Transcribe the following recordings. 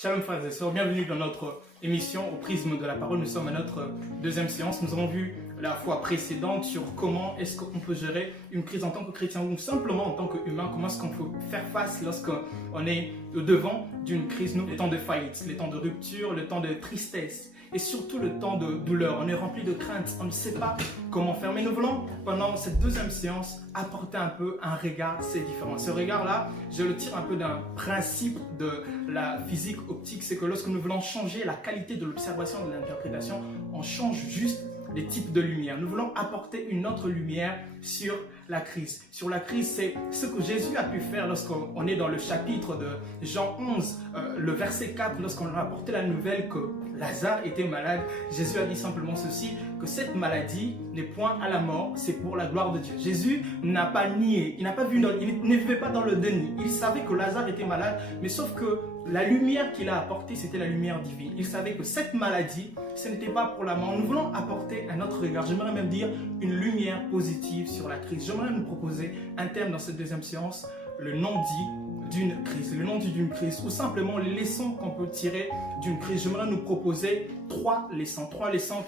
Shalom frères et sœurs, bienvenue dans notre émission au prisme de la parole. Nous sommes à notre deuxième séance. Nous avons vu la fois précédente sur comment est-ce qu'on peut gérer une crise en tant que chrétien ou simplement en tant qu'humain. Comment est-ce qu'on peut faire face lorsqu'on est au devant d'une crise, les temps de faillite, les temps de rupture, le temps de tristesse et surtout le temps de douleur. On est rempli de crainte, on ne sait pas comment faire. Mais nous voulons, pendant cette deuxième séance, apporter un peu un regard, c'est différent. Ce regard-là, je le tire un peu d'un principe de la physique optique, c'est que lorsque nous voulons changer la qualité de l'observation, de l'interprétation, on change juste les types de lumière. Nous voulons apporter une autre lumière sur la crise. Sur la crise, c'est ce que Jésus a pu faire lorsqu'on est dans le chapitre de Jean 11, le verset 4, lorsqu'on a apporté la nouvelle que Lazare était malade. Jésus a dit simplement ceci, que cette maladie n'est point à la mort, c'est pour la gloire de Dieu. Jésus n'a pas nié, il n'a pas vu, il ne vivait pas dans le déni. Il savait que Lazare était malade, mais sauf que la lumière qu'il a apportée, c'était la lumière divine. Il savait que cette maladie, ce n'était pas pour la mort. Nous voulons apporter un autre regard, j'aimerais même dire une lumière positive sur la crise. J'aimerais nous proposer un thème dans cette deuxième séance, le non-dit d'une crise, le nom d'une crise, ou simplement les leçons qu'on peut tirer d'une crise. J'aimerais nous proposer trois leçons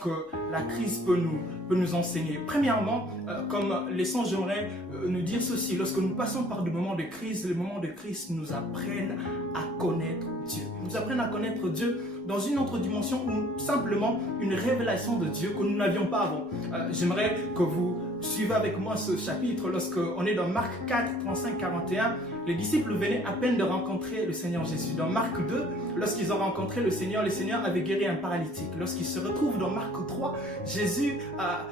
que la crise peut nous enseigner. Premièrement, comme leçon, j'aimerais nous dire ceci. Lorsque nous passons par des moments de crise, les moments de crise nous apprennent à connaître Dieu. Nous apprennent à connaître Dieu dans une autre dimension ou simplement une révélation de Dieu que nous n'avions pas avant. J'aimerais que vous suivez avec moi ce chapitre lorsqu'on est dans Marc 4, 35-41. Les disciples venaient à peine de rencontrer le Seigneur Jésus. Dans Marc 2, lorsqu'ils ont rencontré le Seigneur avait guéri un paralytique. Lorsqu'ils se retrouvent dans Marc 3, Jésus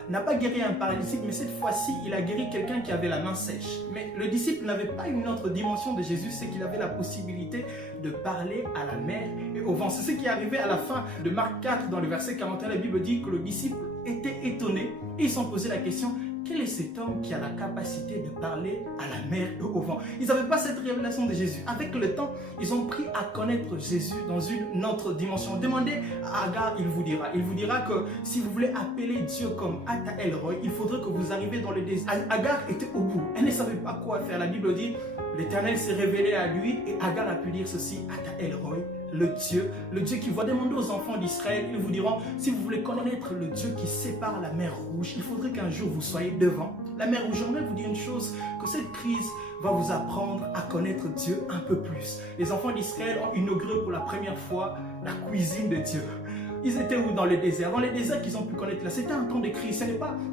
n'a pas guéri un paralytique, mais cette fois-ci, il a guéri quelqu'un qui avait la main sèche. Mais le disciple n'avait pas une autre dimension de Jésus, c'est qu'il avait la possibilité de parler à la mer et au vent. C'est ce qui est arrivé à la fin de Marc 4, dans le verset 41. La Bible dit que le disciple était étonné et ils se sont posé la question: quel est cet homme qui a la capacité de parler à la mer et au vent? Ils n'avaient pas cette révélation de Jésus. Avec le temps, ils ont pris à connaître Jésus dans une autre dimension. Demandez à Agar, il vous dira. Il vous dira que si vous voulez appeler Dieu comme Ata El-Roi, il faudrait que vous arriviez dans le désert. Agar était au bout. Elle ne savait pas quoi faire. La Bible dit, l'Éternel s'est révélé à lui et Agar a pu dire ceci: Ata El-Roi, le Dieu qui va demander aux enfants d'Israël. Ils vous diront, si vous voulez connaître le Dieu qui sépare la mer Rouge, il faudrait qu'un jour vous soyez devant la mer Rouge. J'aimerais vous dire une chose, que cette crise va vous apprendre à connaître Dieu un peu plus. Les enfants d'Israël ont inauguré pour la première fois la cuisine de Dieu. Ils étaient où? Dans le désert. Dans le désert qu'ils ont pu connaître là, c'était un temps de crise.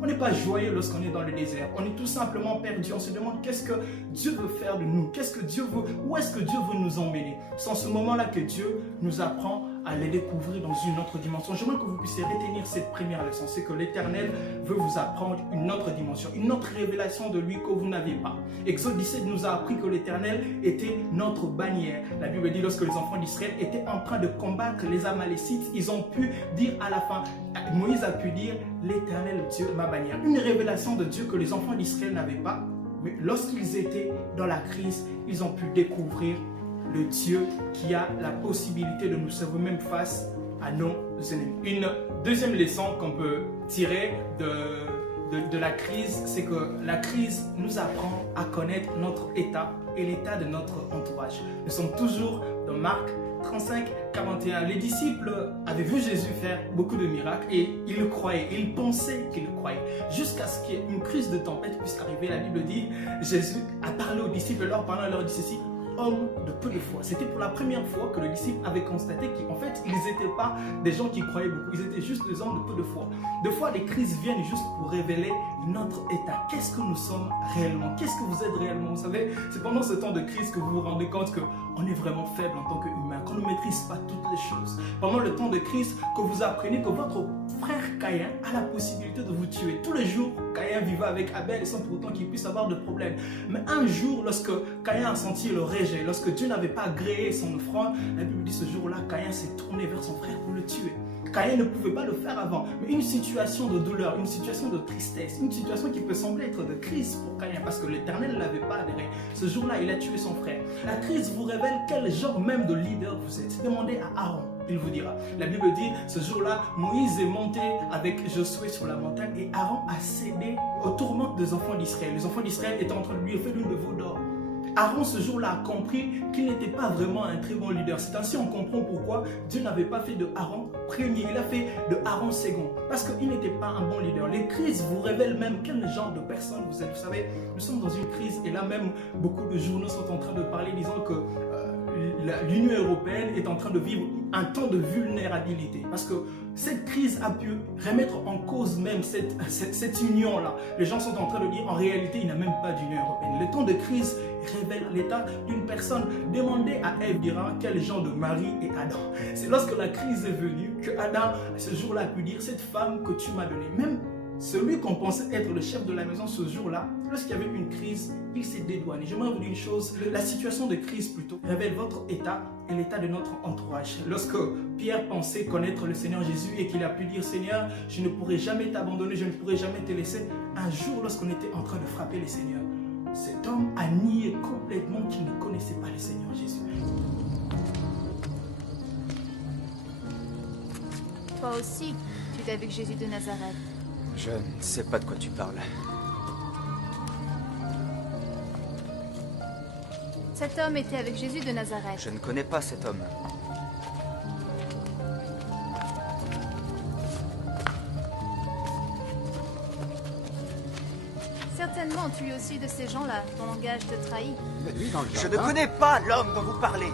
On n'est pas joyeux lorsqu'on est dans le désert. On est tout simplement perdu. On se demande qu'est-ce que Dieu veut faire de nous. Qu'est-ce que Dieu veut? Où est-ce que Dieu veut nous emmener? C'est en ce moment-là que Dieu nous apprend à les découvrir dans une autre dimension. J'aimerais que vous puissiez retenir cette première leçon. C'est que l'Éternel veut vous apprendre une autre dimension, une autre révélation de lui que vous n'avez pas. Exode 17 nous a appris que l'Éternel était notre bannière. La Bible dit, lorsque les enfants d'Israël étaient en train de combattre les Amalécites, ils ont pu dire à la fin, Moïse a pu dire, l'Éternel Dieu, ma bannière. Une révélation de Dieu que les enfants d'Israël n'avaient pas, mais lorsqu'ils étaient dans la crise, ils ont pu découvrir le Dieu qui a la possibilité de nous sauver même face à nos ennemis. Une deuxième leçon qu'on peut tirer de la crise, c'est que la crise nous apprend à connaître notre état et l'état de notre entourage. Nous sommes toujours dans Marc 35, 41. Les disciples avaient vu Jésus faire beaucoup de miracles et ils le croyaient, ils pensaient qu'ils le croyaient. Jusqu'à ce qu'il y ait une crise de tempête puisse arriver. La Bible dit, Jésus a parlé aux disciples, leur dit ceci: homme de peu de foi. C'était pour la première fois que le disciple avait constaté qu'en fait, ils n'étaient pas des gens qui croyaient beaucoup. Ils étaient juste des hommes de peu de foi. Des fois, les crises viennent juste pour révéler notre état. Qu'est-ce que nous sommes réellement? Qu'est-ce que vous êtes réellement? Vous savez, c'est pendant ce temps de crise que vous vous rendez compte qu'on est vraiment faible en tant qu'humain, qu'on ne maîtrise pas toutes les choses. Pendant le temps de crise, que vous apprenez que votre frère Caïn a la possibilité de vous tuer. Tous les jours, Caïn vivait avec Abel sans pour autant qu'il puisse avoir de problème. Mais un jour, lorsque Caïn a senti le rejet, lorsque Dieu n'avait pas agréé son offrande, la Bible dit ce jour-là, Caïn s'est tourné vers son frère pour le tuer. Caïn ne pouvait pas le faire avant, mais une situation de douleur, une situation de tristesse, une situation qui peut sembler être de crise pour Caïn, parce que l'Éternel ne l'avait pas adhéré. Ce jour-là, il a tué son frère. La crise vous révèle quel genre même de leader vous êtes. Demandez à Aaron, il vous dira. La Bible dit, ce jour-là, Moïse est monté avec Josué sur la montagne et Aaron a cédé aux tourmentes des enfants d'Israël. Les enfants d'Israël étaient en train de lui faire une de veau d'or. Aaron, ce jour-là, a compris qu'il n'était pas vraiment un très bon leader. C'est ainsi on comprend pourquoi Dieu n'avait pas fait de Aaron premier, il a fait de Aaron second. Parce qu'il n'était pas un bon leader. Les crises vous révèlent même quel genre de personne vous êtes. Vous savez, nous sommes dans une crise et là même, beaucoup de journaux sont en train de parler disant que l'Union européenne est en train de vivre un temps de vulnérabilité. Parce que cette crise a pu remettre en cause même cette union-là. Les gens sont en train de dire, en réalité, il n'y a même pas d'Union européenne. Le temps de crise révèle l'état d'une personne. Demandez à Ève dira quel genre de mari est Adam. C'est lorsque la crise est venue que Adam, ce jour-là, a pu dire, cette femme que tu m'as donnée, même celui qu'on pensait être le chef de la maison ce jour-là, lorsqu'il y avait une crise, il s'est dédouané. J'aimerais vous dire une chose, la situation de crise plutôt révèle votre état et l'état de notre entourage. Lorsque Pierre pensait connaître le Seigneur Jésus et qu'il a pu dire, Seigneur, je ne pourrai jamais t'abandonner, je ne pourrai jamais te laisser. Un jour, lorsqu'on était en train de frapper les Seigneurs, cet homme a nié complètement qu'il ne connaissait pas le Seigneur Jésus. Toi aussi, tu étais avec Jésus de Nazareth. Je ne sais pas de quoi tu parles. Cet homme était avec Jésus de Nazareth. Je ne connais pas cet homme. Certainement, tu es aussi de ces gens-là. Ton langage te trahit. Mais lui, dans le Je jardin, ne connais pas l'homme dont vous parlez.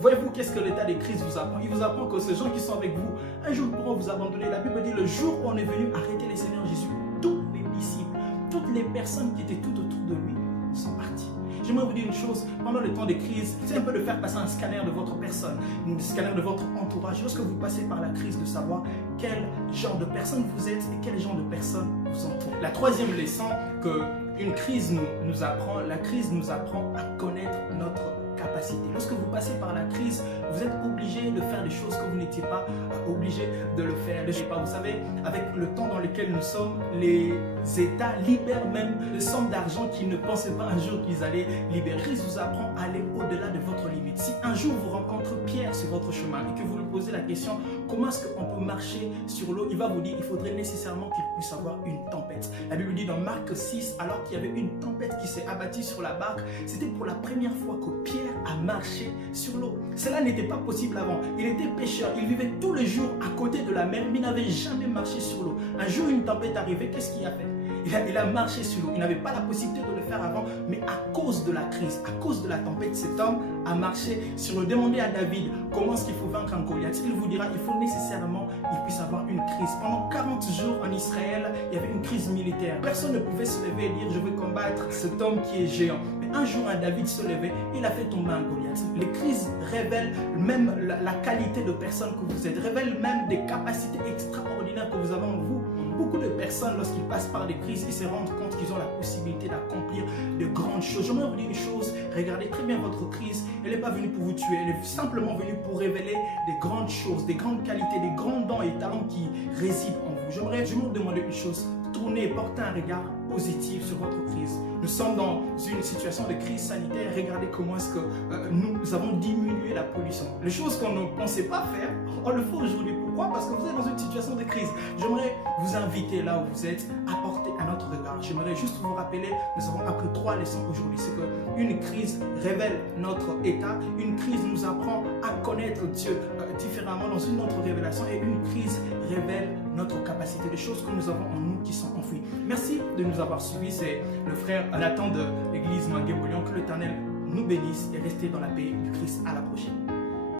Voyez-vous qu'est-ce que l'état des crises vous apprend? Il vous apprend que ces gens qui sont avec vous, un jour pourront vous abandonner. La Bible dit, le jour où on est venu arrêter le Seigneur Jésus, tous les disciples, toutes les personnes qui étaient tout autour de lui sont parties. J'aimerais vous dire une chose, pendant le temps de crise, c'est un peu de faire passer un scanner de votre personne, un scanner de votre entourage. Lorsque vous passez par la crise, de savoir quel genre de personne vous êtes et quel genre de personne vous entoure. La troisième leçon qu'une crise nous apprend, la crise nous apprend à connaître notre capacité. Lorsque vous passez par la crise, vous êtes obligé de faire des choses que vous n'étiez pas obligé de le faire. Je sais pas, vous savez, avec le temps dans lequel nous sommes, les États libèrent même des sommes d'argent qu'ils ne pensaient pas un jour qu'ils allaient libérer. La crise vous apprend à aller au-delà de votre limite. Si un jour vous rencontrez Pierre sur votre chemin et que vous lui posez la question, comment est-ce qu'on peut marcher sur l'eau, il va vous dire, il faudrait nécessairement qu'il puisse avoir une tempête. La Bible dit dans Marc 6, alors qu'il y avait une tempête qui s'est abattue sur la barque, c'était pour la première fois que Pierre a marché sur l'eau. Cela n'était pas possible avant. Il était pêcheur, il vivait tous les jours à côté de la mer, mais il n'avait jamais marché sur l'eau. Un jour, une tempête arrivait, qu'est-ce qu'il a fait? Il a marché sur l'eau. Il n'avait pas la possibilité de le faire avant, mais à cause de la crise, à cause de la tempête, cet homme a marché sur l'eau. Demandez à David comment est-ce qu'il faut vaincre un Goliath. Il vous dira, il faut nécessairement qu'il puisse avoir une crise. Pendant 40 jours en Israël, il y avait une crise militaire. Personne ne pouvait se lever et dire, je vais combattre cet homme qui est géant. Mais un jour, un David se levait, il a fait tomber un Goliath. Les crises révèlent même la qualité de personne que vous êtes, révèlent même des capacités extraordinaires que vous avez en vous. Beaucoup de personnes, lorsqu'ils passent par des crises, ils se rendent compte qu'ils ont la possibilité d'accomplir de grandes choses. J'aimerais vous dire une chose, regardez très bien votre crise. Elle n'est pas venue pour vous tuer, elle est simplement venue pour révéler des grandes choses, des grandes qualités, des grands dons et talents qui résident en vous. J'aimerais vous demander une chose, tournez et portez un regard positif sur votre crise. Nous sommes dans une situation de crise sanitaire. Regardez comment est-ce que nous avons diminué la pollution. Les choses qu'on ne pensait pas faire, on le fait aujourd'hui. Pourquoi? Parce que vous êtes dans une situation de crise. J'aimerais vous inviter là où vous êtes à porter un autre regard. J'aimerais juste vous rappeler, nous avons appris 3 leçons aujourd'hui. C'est qu'une crise révèle notre état. Une crise nous apprend à connaître Dieu différemment dans une autre révélation. Et une crise révèle notre capacité, les choses que nous avons en nous qui sont enfouies. Merci de nous avoir suivis. C'est le frère Nathan de l'église Mangué Bouillon. Que l'Éternel nous bénisse et restez dans la paix du Christ. À la prochaine.